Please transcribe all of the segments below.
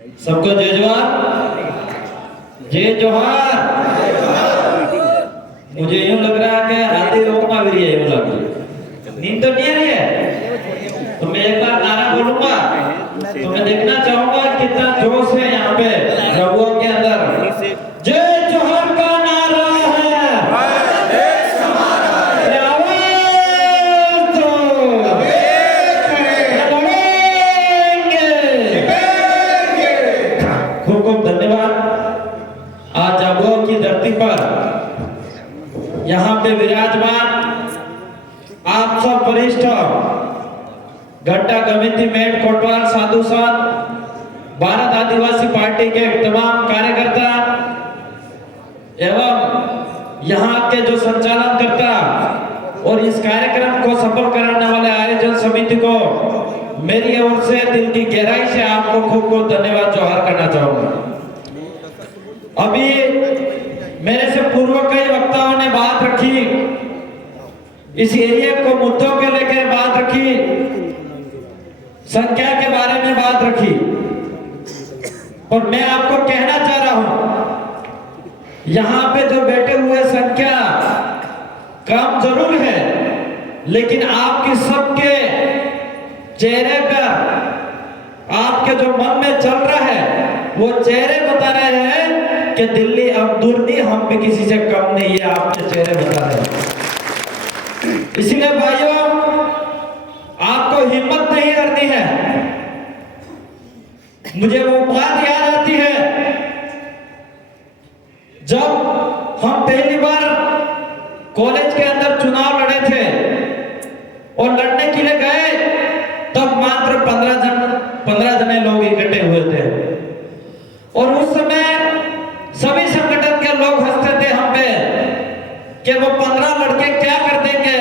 सबको जय जवान जय जोहार। मुझे यूं लग रहा है कि आधे लोग में भी यूं लग रही है, नींद तो नहीं आ रही है। तो मैं एक बार नारा बोलूंगा तो मैं देखना चाहूंगा कितना जोश है यहाँ पे रघुओं के अंदर। जय जोहार का नारा है, खूब खूब धन्यवाद। आज जागो की धरती पर यहाँ पे विराजमान आप सब वरिष्ठ घंटा कमेटी मेट कोटवाल साधु संत भारत आदिवासी पार्टी के तमाम कार्यकर्ता एवं यहाँ के जो संचालन करता और इस कार्यक्रम को सफल कराने वाले आयोजन समिति को मेरी ओर से दिल की गहराई से आपको खूब खूब धन्यवाद जोहार करना चाहूंगा। अभी मेरे से पूर्व कई वक्ताओं ने बात रखी, इस एरिया को मुद्दों के लेकर बात रखी, संख्या के बारे में बात रखी, और मैं आपको कहना चाह रहा हूं यहां पे जो बैठे हुए संख्या कम जरूर है, लेकिन आपकी सबके चेहरे पर आपके जो मन में चल रहा है वो चेहरे बता रहे हैं कि दिल्ली अब दूर नहीं, हम भी किसी से कम नहीं, ये आपके चेहरे बता रहे हैं। इसलिए भाइयों आपको हिम्मत नहीं करनी है। मुझे वो बात याद आती है जब हम पहली बार कॉलेज के अंदर चुनाव लड़े थे और लड़ने के लिए गए, तब मात्र 15 जने लोग इकट्ठे हुए थे और उस समय सभी संगठन के लोग हंसते थे हम पे कि वो 15 लड़के क्या कर देंगे।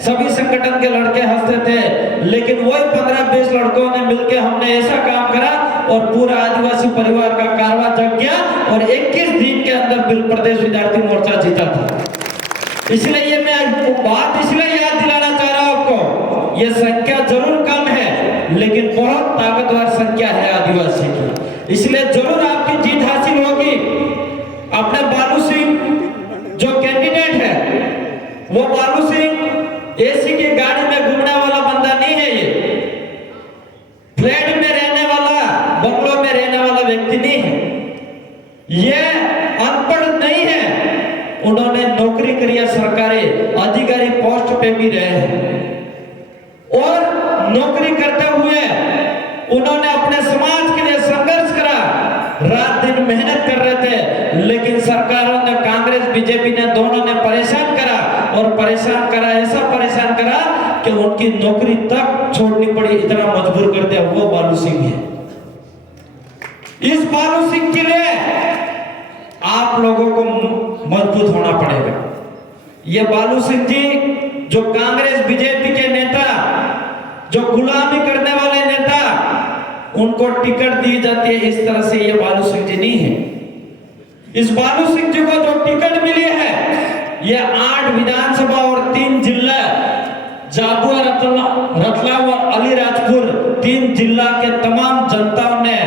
सभी संगठन के लड़के हंसते थे, लेकिन वही 15-20 लड़कों ने मिलकर हमने ऐसा काम करा और पूरा आदिवासी परिवार का कारवा जग गया और 21 दिन के अंदर बिल प्रदेश विद्यार्थी मोर्चा जीता था। इसलिए ये मैं बात इसलिए याद दिलाना चाह रहा हूं आपको, ये संख्या जरूर कम है लेकिन बहुत ताकतवर संख्या है आदिवासी की, इसलिए जरूर आपकी जीत हासिल होगी। अपने बालू सिंह जो कैंडिडेट है वो बालू सिंह एसी की गाड़ी में घूमने वाला बंदा नहीं है, ये फ्लैट में रहने वाला, बंगलों में रहने वाला व्यक्ति नहीं है, ये अनपढ़ नहीं है। उन्होंने नौकरी करी है, सरकारी अधिकारी पोस्ट पे भी रहे हैं और नौकरी करते हुए उन्होंने अपने समाज के लिए संघर्ष करा, रात दिन मेहनत कर रहे थे, लेकिन सरकारों ने, कांग्रेस बीजेपी ने, दोनों ने परेशान करा और परेशान करा, ऐसा परेशान करा कि उनकी नौकरी तक छोड़नी पड़ी, इतना मजबूर कर दिया। वो बालू सिंह है। इस बालू सिंह के लिए आप लोगों को मजबूत होना पड़ेगा। ये बालू सिंह जी जो कांग्रेस बीजेपी के नेता, जो गुलामी करने वाले नेता, उनको टिकट दी जाती है, इस तरह से ये बालू सिंह जी नहीं है। इस बालू सिंह जी को जो टिकट मिली है, ये 8 विधानसभा और 3 जिला, झाबुआ, रतलाम और अलीराजपुर, 3 जिला के तमाम जनताओं ने,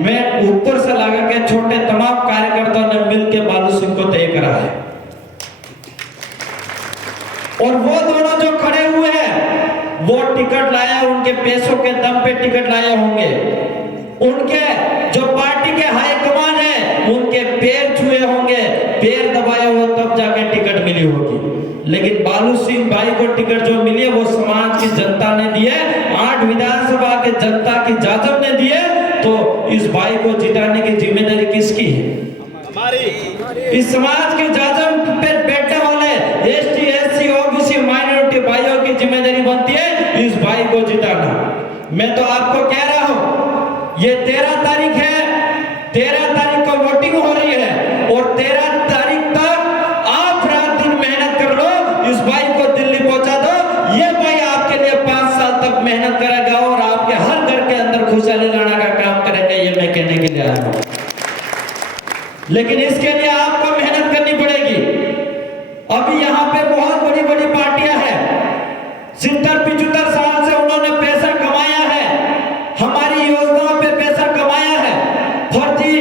मैं ऊपर से लगा के छोटे तमाम कार्यकर्ताओं ने मिलकर बालू सिंह को तय करा है। और वो दोनों जो खड़े हुए हैं वो टिकट लाया, उनके पैसों के दम पे टिकट लाए होंगे, उनके जो पार्टी के हाईकमान है उनके पैर छुए होंगे, पैर दबाए हुए तब जाके टिकट मिली होगी। लेकिन बालू सिंह भाई को टिकट जो मिली है वो समाज की जनता ने दी है, 8 विधानसभा के जनता की जाजब ने दी है। तो इस भाई को जिताने की जिम्मेदारी किसकी है? हमारी। इस समाज के जाजब पे बैठने वाले एसटी, एससी, ओबीसी, माइनॉरिटी भाइयों की जिम्मेदारी बनती है इस भाई को जिताना। मैं तो आपको कह रहा हूं, ये 13 तारीख है, 13 तारीख को वोटिंग हो रही है और 13 तारीख तक आप रात दिन मेहनत कर लो, इस भाई को दिल्ली पहुंचा दो। ये भाई आपके लिए 5 साल तक मेहनत करेगा और आपके हर घर के अंदर खुशहाली लाने का काम करेगा, ये मैं कहने के लिए आया हूं। लेकिन इसके लिए आपको मेहनत करनी पड़ेगी। अभी यहाँ पे बहुत बड़ी बड़ी पार्टियां हैं, 70-75 साल से उन्होंने पैसा कमाया है, हमारी योजनाओं पे पैसा कमाया है, फर्जी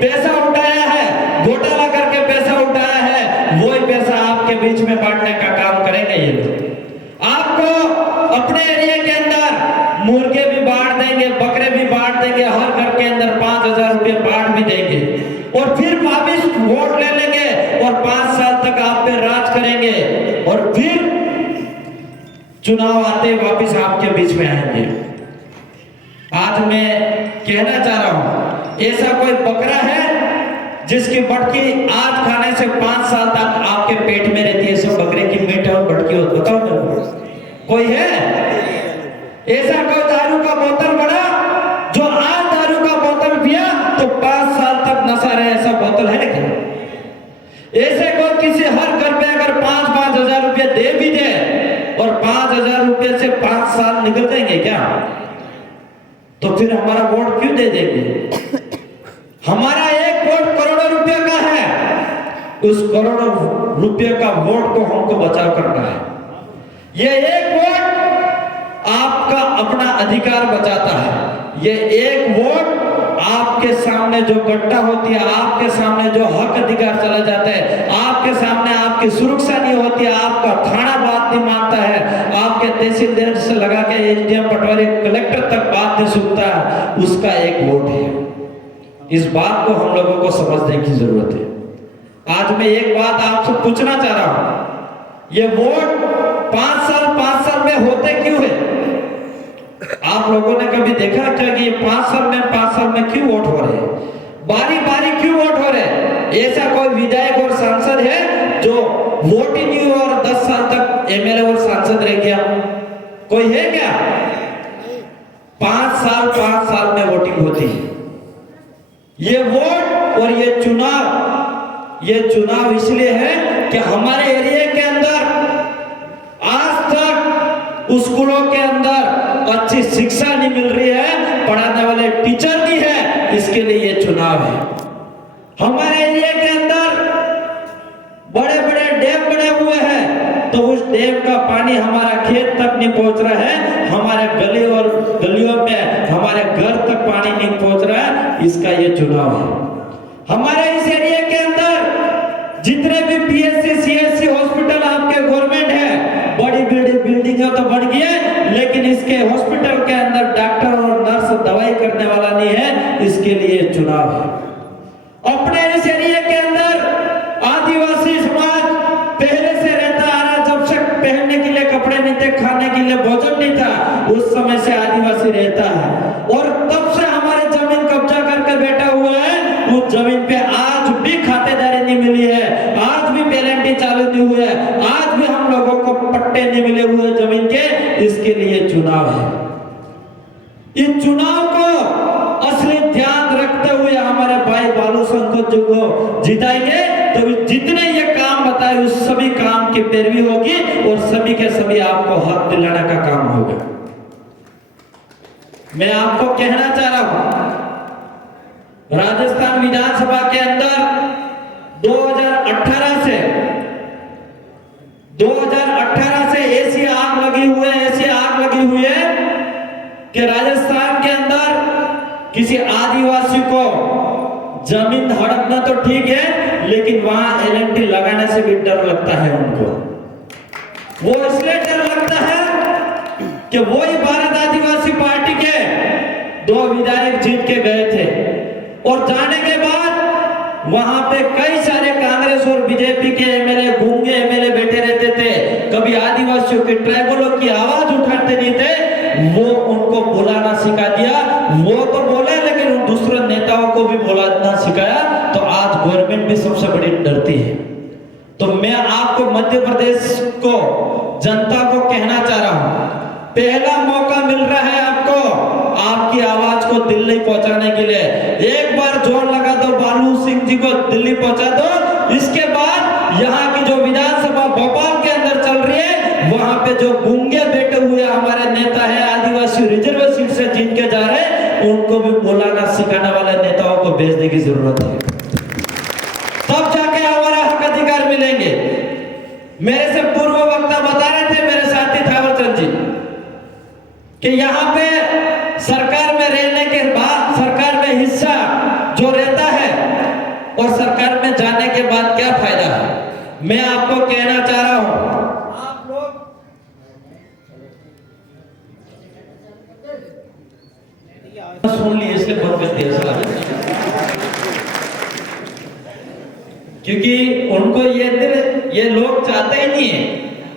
पैसा उठाया है, घोटाला करके पैसा उठाया है, वही पैसा आपके बीच में बांटने का काम करेंगे ये लोग। आपको अपने एरिया के अंदर मुर्गे भी बांट देंगे, बकरे भी बांट देंगे, हर घर के अंदर 5,000 रुपए बांट भी देंगे और फिर वापिस वोट ले लेंगे और 5 साल तक आप पे राज करेंगे और फिर चुनाव आते वापिस आपके बीच में आएंगे। आज मैं कहना चाह रहा हूं, ऐसा कोई बकरा है जिसकी बटकी आज खाने से 5 साल तक आपके पेट में रहती है? सब बकरे की मीट और बटकी हो, बताओ मेरे को, कोई है? ऐसा कोई दारू का बोतल बड़ा जो आज दारू का बोतल पिया तो 5 साल तक नशा रहे, ऐसा बोतल है क्या? ऐसे कोई किसी हर घर पे अगर 5-5 हजार रुपये दे भी दे और 5,000 रुपये से 5 साल निकल जाएंगे क्या? तो फिर हमारा वोट क्यों दे देंगे? हमारा एक वोट करोड़ों रुपए का है, उस करोड़ों रुपए का वोट को हमको बचाव करना है। ये एक वोट आपका अपना अधिकार बचाता है। ये एक वोट आपके सामने जो गड्ढा होती है, आपके सामने जो हक अधिकार चला जाता है, आपके सामने आपकी सुरक्षा नहीं होती है, आपका थाना बात नहीं मानता है, आपके तहसीलदार से लगा के एसडीएम पटवारी कलेक्टर तक बात नहीं सुनता है, उसका एक वोट है। इस बात को हम लोगों को समझने की जरूरत है। आज मैं एक बात आपसे पूछना चाह रहा हूं, ये वोट 5 साल में होते क्यों है? आप लोगों ने कभी देखा क्या कि 5 साल में क्यों वोट हो रहे हैं? बारी बारी क्यों वोट हो रहे हैं? ऐसा कोई विधायक और सांसद है जो वोट ही नहीं हुआ और 10 साल तक एमएलए और सांसद रह गया? कोई है क्या? 5 साल में वोटिंग होती है। ये वोट और ये चुनाव इसलिए है कि हमारे एरिया के अंदर आज तक स्कूलों के अंदर अच्छी शिक्षा नहीं मिल रही है, पढ़ाने वाले टीचर नहीं है, इसके लिए ये चुनाव है। हमारे एरिया के अंदर बड़े बड़े डैम बने हुए हैं तो उस डैम का पानी हमारा खेत तक नहीं पहुंच रहा है, हमारे गली और गलियों में हमारे घर तक पानी नहीं पहुंच रहा है, इसका ये चुनाव है। हमारे इस एरिया के अंदर जितने भी पीएचसी सीएचसी हॉस्पिटल आपके गवर्नमेंट है, बड़ी बड़ी बिल्डिंगें तो बन गई है, लेकिन इसके हॉस्पिटल के अंदर डॉक्टर और नर्स दवाई करने वाला नहीं है, इसके लिए चुनाव है। अपने इस एरिया के अंदर आदिवासी समाज पहले से रहता आ रहा, जब से पहनने के लिए कपड़े नहीं थे, खाने के लिए भोजन नहीं था, उस समय से आदिवासी रहता है और तब से हमारे जमीन कब्जा करके बैठा हुआ है। उस जमीन पे आज भी खातेदारी नहीं मिली है, आज भी पेरेंटिंग चालू नहीं हुआ है, आज भी हम लोगों को पट्टे नहीं मिले हुए जमीन के, इसके लिए चुनाव है। इस चुनाव को असली ध्यान रखते हुए हमारे भाई बालू संतोष जी को जिताएंगे तो जितने ये काम बताए उस सभी काम की पैरवी होगी और सभी के सभी आपको हक दिलाने का काम होगा। मैं आपको कहना चाह रहा हूं, राजस्थान विधानसभा के अंदर 2018 से ऐसी आग लगी हुई है कि राजस्थान के अंदर किसी आदिवासी को जमीन हड़पना तो ठीक है, लेकिन वहां एलएनटी लगाने से भी डर लगता है उनको। वो इसलिए डर लगता है कि वही भारत आदिवासी पार्टी के 2 विधायक जीत के गए थे और जाने के बाद वहां पे कई सारे कांग्रेस और बीजेपी के एमएलए, गूंगे एमएलए बैठे रहते थे, कभी आदिवासियों के ट्राइबलों की आवाज उठाते नहीं थे। वो उनको बुलाना सिखा दिया, वो तो बोले लेकिन उन दूसरे नेताओं को भी बुलाना सिखाया, तो आज गवर्नमेंट भी सबसे बड़ी डरती है। तो मैं आपको मध्य प्रदेश को जनता को कहना चाह रहा हूं, पहला मौका मिल रहा है आपको आपकी आवाज को दिल्ली पहुंचाने के लिए। एक बार जोर लगा दो, बालू सिंह जी को दिल्ली पहुंचा दो, इसके बाद यहाँ की जो विधानसभा भोपाल के अंदर चल रही है, वहां पे जो गूंगे बैठे हुए हमारे नेता है, आदिवासी रिजर्वेशन से जीत के जा रहे हैं, उनको भी बोलाना सिखाने वाले नेताओं को भेजने की जरूरत है, तब जाके हमारा हक अधिकार मिलेंगे। मेरे से पूर्व वक्ता बता रहे थे मेरे साथी थावरचंद जी कि यहाँ पे सरकार में रहने के बाद, सरकार में हिस्सा जो जो रहता है और सरकार में जाने के बाद क्या फायदा है। मैं आपको कहना चाह रहा हूं, आप लोग सुन लिए इसलिए बहुत बेहतर सलाह, क्योंकि उनको ये लोग चाहते ही नहीं है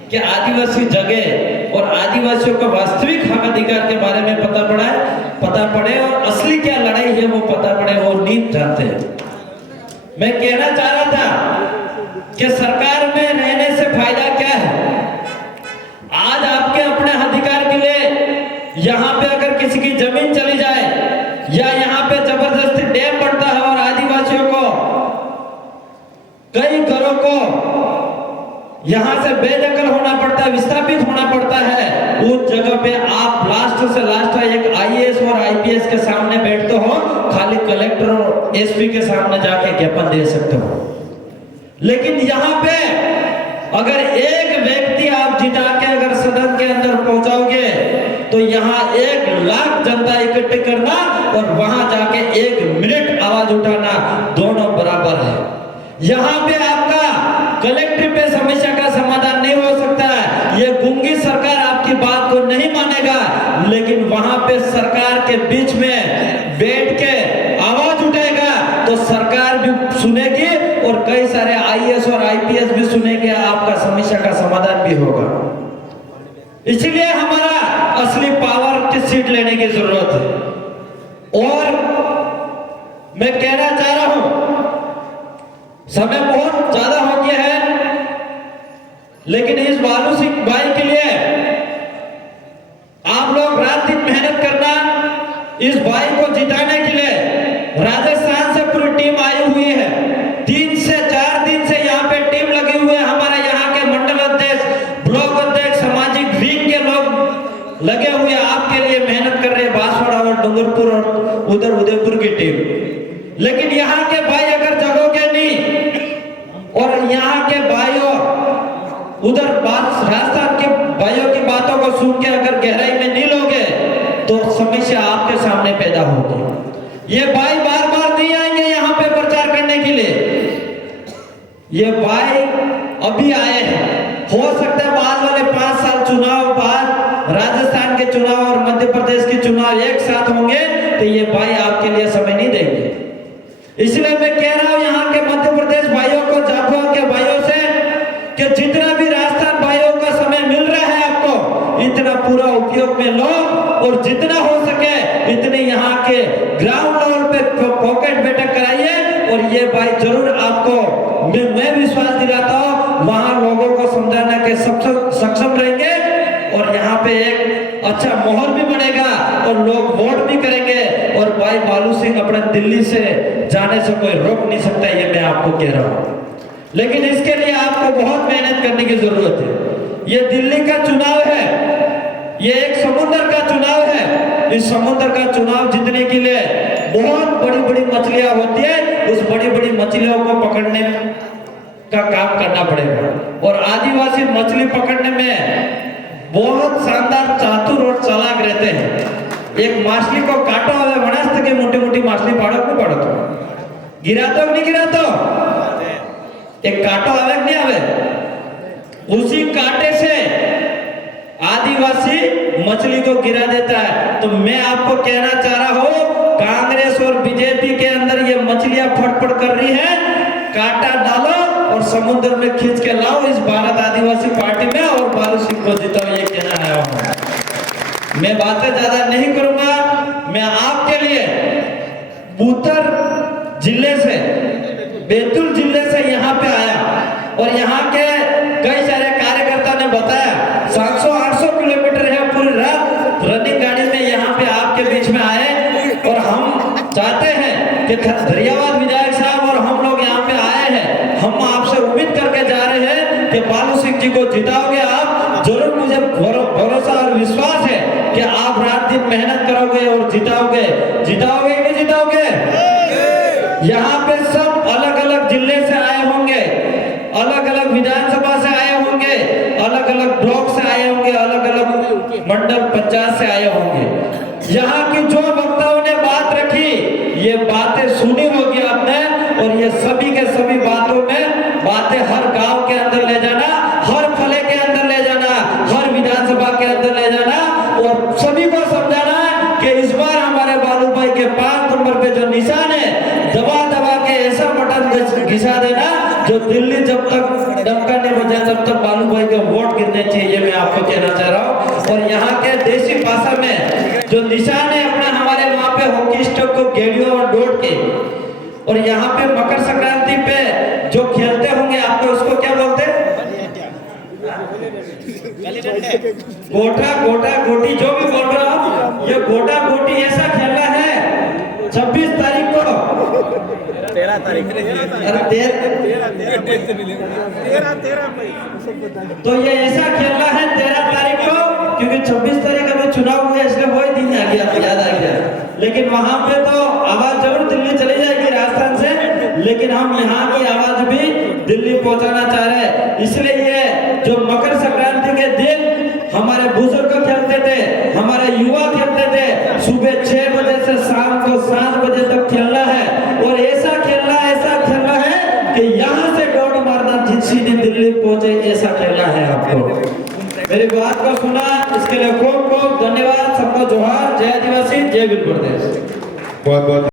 कि आदिवासी जगह और आदिवासियों का वास्तविक हक अधिकार के बारे में पता पड़े और असली क्या लड़ाई है वो पता पड़े, वो नहीं जानते हैं। मैं कहना चाह रहा था कि सरकार में रहने से फायदा क्या है। आज आपके अपने अधिकार के लिए यहाँ पे अगर किसी की जमीन चली जाए या यहाँ पे जबरदस्ती डैम बनता है और आदिवासियों को कई घरों को यहां से बेदखल होना पड़ता है, विस्थापित होना पड़ता है, उस जगह पे आप लास्ट से लास्ट एक आईएएस और आईपीएस के सामने बैठते हो, खाली कलेक्टर और एसपी के सामने जाके ज्ञापन दे सकते हो। लेकिन यहाँ पे अगर एक व्यक्ति आप जिता के अगर सदन के अंदर पहुंचाओगे तो यहाँ 1 लाख जनता इकट्ठे करना और वहां जाके 1 मिनट आवाज उठाना दोनों बराबर है। यहाँ पे आपका कलेक्टर पे समस्या का समाधान नहीं हो सकता है, ये गूंगी सरकार आपकी बात को नहीं मानेगा, लेकिन वहां पे सरकार के बीच में बैठ के आवाज उठाएगा तो सरकार भी सुनेगी और कई सारे आईएएस और आईपीएस भी सुनेंगे, आपका समस्या का समाधान भी होगा। इसलिए हमारा असली पावर की सीट लेने की जरूरत है। और मैं कहना चाह रहा हूं, समय बहुत ज्यादा हो गया है, लेकिन इस बालू सिंह भाई के लिए आप लोग रात दिन मेहनत करना, इस भाई को जिताने के लिए राजस्थान से पूरी टीम आई हुई है। 3 से 4 दिन से यहाँ पे टीम लगी हुई है, हमारे यहाँ के मंडल अध्यक्ष, ब्लॉक अध्यक्ष, सामाजिक विंग के लोग लगे हुए आपके लिए मेहनत कर रहे हैं, बांसवाड़ा और डूंगरपुर और उधर उदयपुर की टीम। लेकिन यहाँ के भाई अगर जगोगे नहीं और यहाँ के भाइयों उधर राजस्थान के भाइयों की बातों को सुन के अगर गहराई में नहीं लोगे तो समस्या आपके सामने पैदा होगी। ये भाई बार बार नहीं आएंगे यहाँ पे प्रचार करने के लिए, ये भाई अभी आए हैं। हो सकता है बाद वाले 5 साल चुनाव बाद राजस्थान के चुनाव और मध्य प्रदेश के चुनाव एक साथ होंगे तो ये भाई आपके लिए समय नहीं देंगे। इसलिए मैं कह रहा हूं यहाँ के मध्य प्रदेश भाइयों को, जाफा के भाइयों से कि जितना भी राजस्थान भाइयों का समय मिल रहा है आपको, इतना पूरा उपयोग में लो और जितना हो सके इतने यहाँ के ग्राउंड लेवल पे पॉकेट बैठक कराइए। और ये भाई जरूर आपको मैं विश्वास दिलाता हूँ वहां लोगों को समझाने के सक्षम रहेंगे और यहाँ पे एक अच्छा माहौल भी बनेगा और लोग वोट भी करेंगे। और भाई बालू सिंह अपने दिल्ली से जाने से कोई रोक नहीं सकता, ये मैं आपको कह रहा हूँ। लेकिन इसके लिए आपको बहुत मेहनत करने की जरूरत है। ये दिल्ली का चुनाव है, ये एक समुद्र का चुनाव है। इस समुद्र का चुनाव जीतने के लिए बहुत बड़ी बड़ी मछलियां होती है, उस बड़ी बड़ी मछलियों को पकड़ने का काम करना पड़ेगा। और आदिवासी मछली पकड़ने में बहुत शानदार, चातुर और चालाक रहते हैं। एक मछली को काटो हवे वनस्थ के मोटी मोटी मछली पाड़ो को पाड़ो तो गिरातो नहीं गिरातो, एक काटो हवे नहीं हवे, उसी कांटे से आदिवासी मछली को गिरा देता है। तो मैं आपको कहना चाह रहा हूं, कांग्रेस और बीजेपी के अंदर ये मछलियां फटफट कर रही है, कांटा डालो और समुद्र में खींच के लाओ इस भारत आदिवासी पार्टी में और बालू सिंह को जिताओ, ये कहना आया हूं। मैं बातें ज्यादा नहीं करूंगा। मैं आपके लिए उत्तर जिले से, बैतूल जिले से यहाँ पे आया और यहाँ के कई सारे कार्यकर्ता ने बताया 700-800 किलोमीटर है, पूरी रात रनिंग गाड़ी में यहाँ पे आपके बीच में आए। और हम चाहते हैं कि धरियावाद विधायक साहब और हम लोग यहाँ पे आए हैं, हम आपसे उम्मीद करके जा रहे हैं कि बालू सिंह जी को जिताओगे आप। जरूर मुझे भरोसा और विश्वास है कि आप रात दिन मेहनत करोगे और जिताओगे। जिताओगे कि नहीं जिताओगे? यहाँ पे सब अलग अलग जिले से आए होंगे, अलग अलग विधानसभा से आए होंगे, अलग अलग ब्लॉक से आए होंगे, अलग अलग मंडल पंचायत से आए होंगे। यहाँ की जो वक्ताओं ने बात रखी ये बातें सुनी होगी आपने, और ये सभी के सभी बातों में बातें हर गांव के अंदर ले जाना, हर फले के अंदर ले जाना, हर विधानसभा के अंदर ले जाना, और सभी को समझाना कि इस बार हमारे बालू भाई के 5 नंबर पे जो निशान है, दबा दबा के ऐसा बटन घिसा देना जो दिल्ली जब तक डंका नहीं बजा तब तक बालू भाई के वोट गिरने चाहिए, मैं आपको कहना चाह रहा हूँ। और यहाँ के देसी भाषा में जो निशान है अपना, हमारे वहाँ पे हॉकी स्टिक को गेड़ियों और डोट के, और यहाँ पे मकर संक्रांति पे जो खेलते होंगे आपको उसको क्या बोलते हैं? गोटा गोटा गोटी, जो भी बोल रहा हूँ, ये गोटा गोटी ऐसा खेलना है 26 तारीख को, 13 तारीख, तो ये ऐसा खेलना है 13 तारीख को, क्योंकि 26 तारीख अभी चुनाव हुआ, इसलिए वही दिन आ गया, याद आ गया। लेकिन वहां पे तो आवाज जरूर दिल्ली चली जाएगी राजस्थान से, लेकिन हम यहाँ की आवाज भी दिल्ली पहुंचाना चाह रहे हैं। इसलिए ये जो मकर संक्रांति के दिन हमारे बुजुर्ग खेलते थे, हमारे युवा खेलते थे, सुबह 6 बजे से शाम को 7 बजे तक खेलना है, और ऐसा खेलना है कि यहाँ से दौड़ मारना, जिससे दिल्ली पहुंचे, ऐसा खेलना है आपको। मेरी बात को सुना, इसके लिए खूब खूब धन्यवाद। सबको जोहार, जय आदिवासी, जय भील प्रदेश। बहुत बहुत